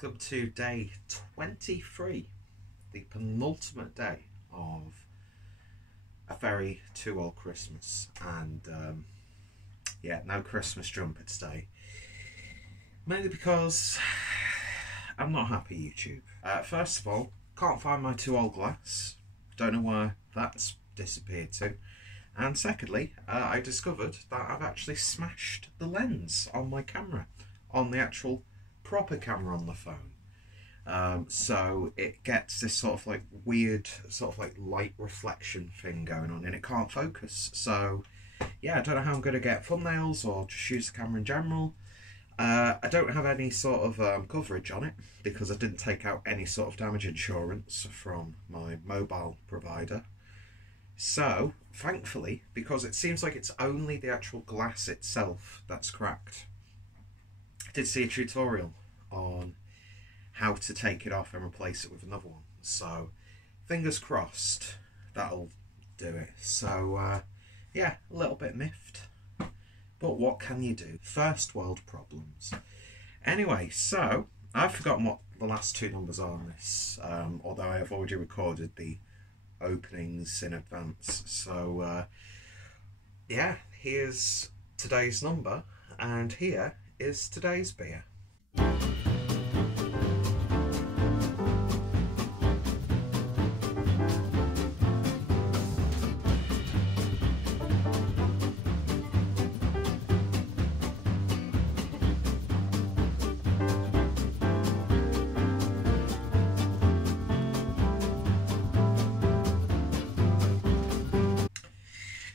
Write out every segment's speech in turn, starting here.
welcome to day 23, the penultimate day of a very too old Christmas, and yeah, no Christmas jumper today, mainly because I'm not happy, YouTube. First of all, can't find my too old glass, don't know where that's disappeared to, and secondly, I discovered that I've actually smashed the lens on my camera, on the actual proper camera on the phone. So it gets this sort of like weird sort of like light reflection thing going on and it can't focus. So yeah, I don't know how I'm going to get thumbnails or just use the camera in general. I don't have any sort of coverage on it because I didn't take out any sort of damage insurance from my mobile provider. So thankfully, because it seems like it's only the actual glass itself that's cracked, I did see a tutorial on how to take it off and replace it with another one. So fingers crossed that'll do it. So yeah, a little bit miffed. But what can you do? First world problems. Anyway, so I've forgotten what the last two numbers are on this, although I have already recorded the openings in advance. So yeah, here's today's number, and here is today's beer.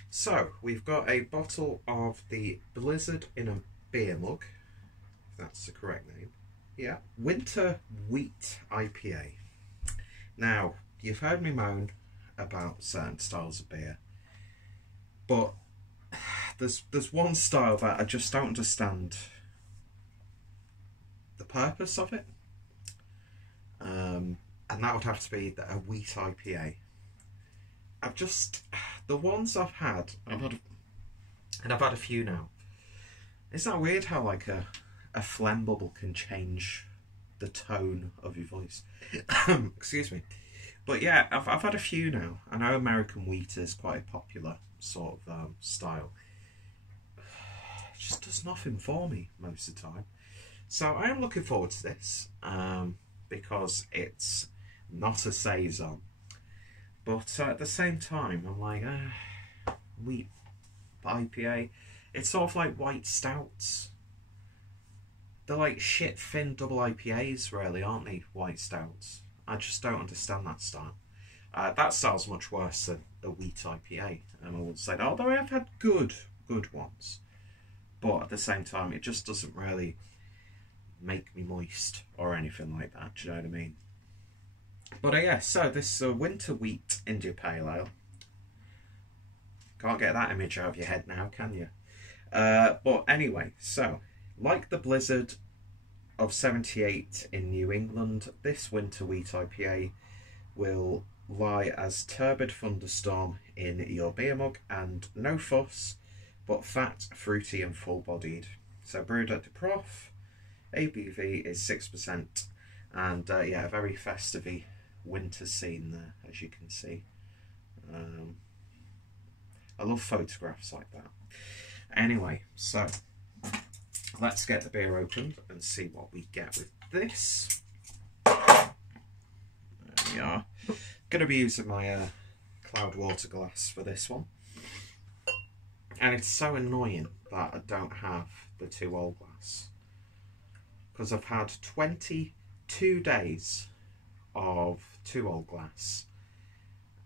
So we've got a bottle of the Blizzard in a beer mug, if that's the correct name. Yeah, Winter Wheat IPA. Now, you've heard me moan about certain styles of beer, but there's one style that I just don't understand the purpose of it, and that would have to be a wheat IPA. The ones I've had and I've had a few now. Isn't that weird how like a phlegm bubble can change the tone of your voice? Excuse me. But yeah, I've had a few now. I know American wheat is quite a popular sort of style. It just does nothing for me most of the time. So I am looking forward to this because it's not a saison. But at the same time, I'm like, wheat IPA. It's sort of like white stouts. They're like shit thin double IPAs, really, aren't they? White stouts. I just don't understand that style. That style's much worse than a wheat IPA, and I would say that. Although I have had good ones, but at the same time, it just doesn't really make me moist or anything like that. Do you know what I mean? But yeah, so this is a Winter Wheat India Pale Ale. Can't get that image out of your head now, can you? But anyway, so like the Blizzard of 78 in New England, this Winter Wheat IPA will lie as turbid thunderstorm in your beer mug, and no fuss, but fat, fruity and full-bodied. So brewed at the Prof, ABV is 6%, and yeah, a very festive winter scene there, as you can see. I love photographs like that. Anyway, so let's get the beer opened and see what we get with this. There we are. Gonna be using my cloud water glass for this one, and it's so annoying that I don't have the too old glass, because I've had 22 days of too old glass,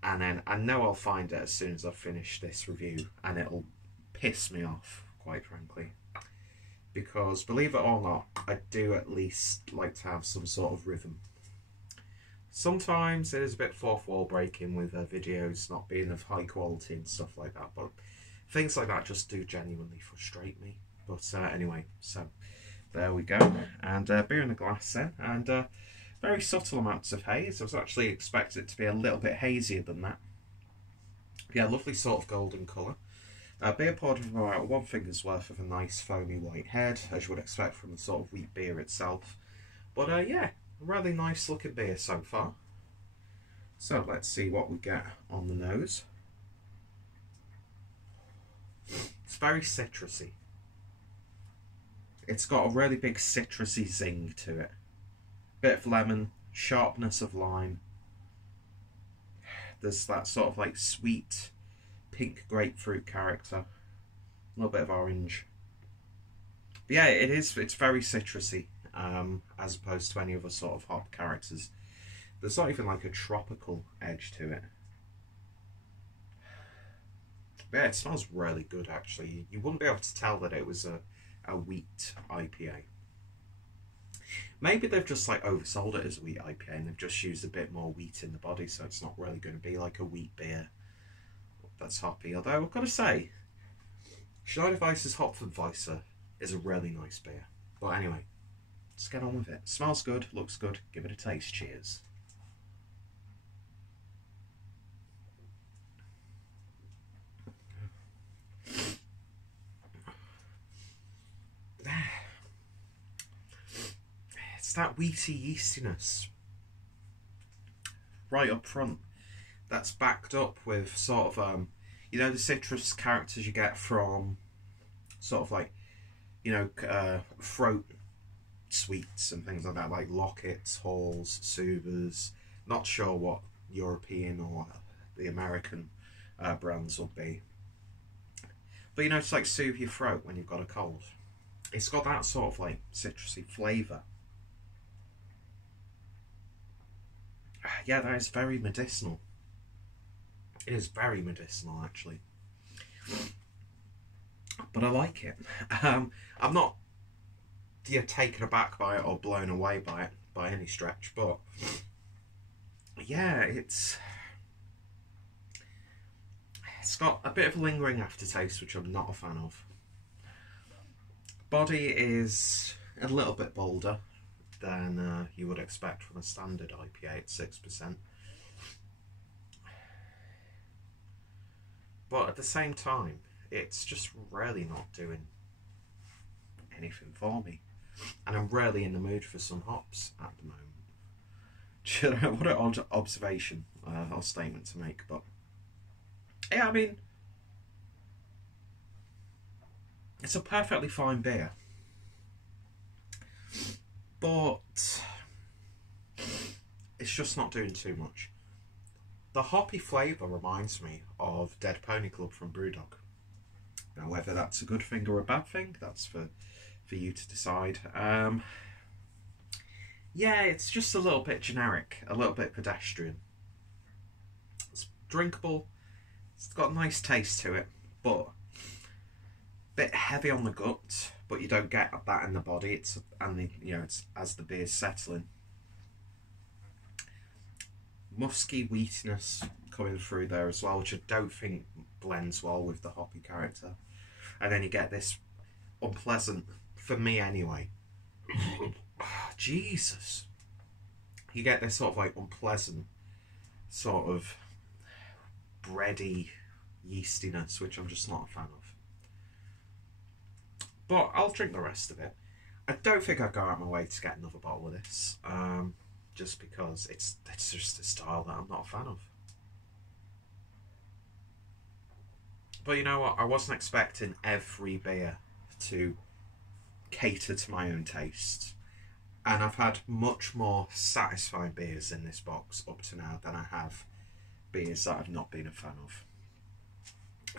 and then I know I'll find it as soon as I finish this review, and it'll piss me off, quite frankly, because believe it or not, I do at least like to have some sort of rhythm. Sometimes it is a bit fourth wall breaking with videos not being of high quality and stuff like that, but things like that just do genuinely frustrate me. But anyway, so there we go, and beer in the glass then, and very subtle amounts of haze. I was actually expecting it to be a little bit hazier than that. Yeah, lovely sort of golden colour. Beer poured from about 1 finger's worth of a nice foamy white head, as you would expect from the sort of wheat beer itself. But yeah, a really nice looking beer so far. So let's see what we get on the nose. It's very citrusy. It's got a really big citrusy zing to it. Bit of lemon, sharpness of lime. There's that sort of like sweet pink grapefruit character. A little bit of orange. But yeah, it's very citrusy, as opposed to any other sort of hop characters. There's not even like a tropical edge to it. But yeah, it smells really good actually. You wouldn't be able to tell that it was a wheat IPA. Maybe they've just like oversold it as a wheat IPA and they've just used a bit more wheat in the body, so it's not really going to be like a wheat beer that's hoppy. Although I've got to say, Schneider Weiss's Hopfenweisse is a really nice beer. But anyway, let's get on with it. Smells good, looks good. Give it a taste. Cheers. It's that wheaty yeastiness right up front that's backed up with sort of you know, the citrus characters you get from sort of like, you know, throat sweets and things like that, like Lockets, Halls, Subers. Not sure what European or the American brands will be, but you know, it's like soothe your throat when you've got a cold. It's got that sort of like citrusy flavour. Yeah, that is very medicinal. It is very medicinal, actually. But I like it. I'm not taken aback by it or blown away by it by any stretch, but yeah, it's got a bit of a lingering aftertaste, which I'm not a fan of. Body is a little bit bolder than you would expect from a standard IPA at 6%. But at the same time, it's just really not doing anything for me. And I'm really in the mood for some hops at the moment. What an odd observation or statement to make, but yeah, I mean, it's a perfectly fine beer. But it's just not doing too much. The hoppy flavour reminds me of Dead Pony Club from Brewdog. Now, whether that's a good thing or a bad thing, that's for you to decide. Yeah, it's just a little bit generic, a little bit pedestrian. It's drinkable, it's got a nice taste to it, but a bit heavy on the gut. But you don't get that in the body. It's as the beer's settling. Musky wheatiness coming through there as well, which I don't think blends well with the hoppy character. And then you get this unpleasant, for me anyway. Jesus. You get this sort of like unpleasant, sort of bready yeastiness, which I'm just not a fan of. But I'll drink the rest of it. I don't think I'd go out of my way to get another bottle of this, just because it's just a style that I'm not a fan of. But you know what? I wasn't expecting every beer to cater to my own taste. And I've had much more satisfying beers in this box up to now than I have beers that I've not been a fan of.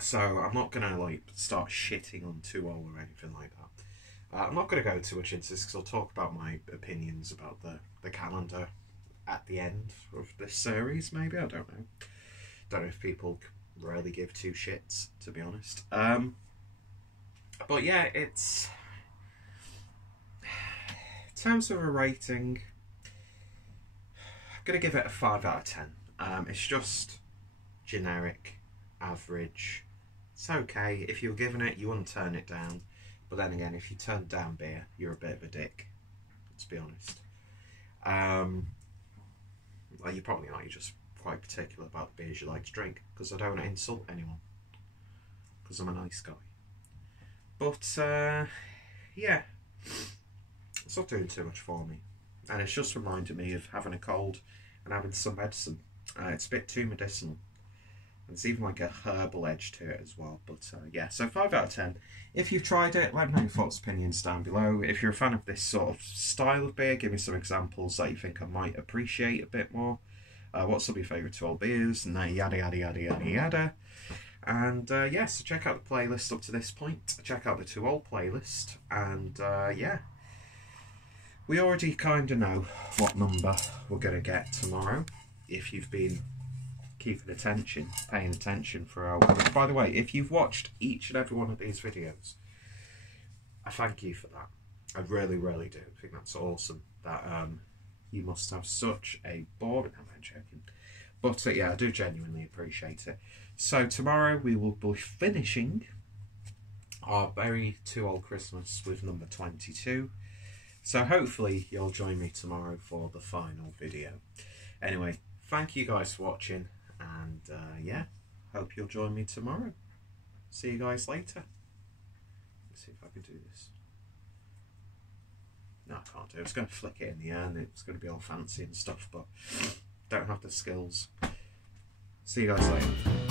So I'm not going to like start shitting on 2-0 or anything like that. I'm not going to go too much into this because I'll talk about my opinions about the calendar at the end of this series, maybe. I don't know. Don't know if people really give two shits, to be honest. But yeah, it's... In terms of a rating, I'm going to give it a 5 out of 10. It's just generic, average. It's okay. If you were given it, you wouldn't turn it down. But then again, if you turn down beer, you're a bit of a dick. Let's be honest. Well, you're probably not. You're just quite particular about the beers you like to drink. Because I don't want to insult anyone. Because I'm a nice guy. But, yeah. It's not doing too much for me. and it's just reminded me of having a cold and having some medicine. It's a bit too medicinal. And there's even like a herbal edge to it as well. But yeah, so 5 out of 10. If you've tried it, let me know your thoughts, opinions down below. If you're a fan of this sort of style of beer, give me some examples that you think I might appreciate a bit more. What's some of your favourite 12 beers? And yada yada yada yada yada. And yeah, so check out the playlist up to this point. Check out the 2 Old playlist. And yeah, we already kind of know what number we're going to get tomorrow. If you've been keeping attention, paying attention for which, by the way, if you've watched each and every one of these videos, I thank you for that. I really, really do. I think that's awesome. That you must have such a boring... I'm joking. But yeah, I do genuinely appreciate it. So tomorrow we will be finishing our very 2 Old Christmas with number 22. So hopefully you'll join me tomorrow for the final video. Anyway, thank you guys for watching. And yeah, hope you'll join me tomorrow. See you guys later. Let's see if I can do this. No, I can't do it. I was going to flick it in the air and it's going to be all fancy and stuff, but don't have the skills. See you guys later.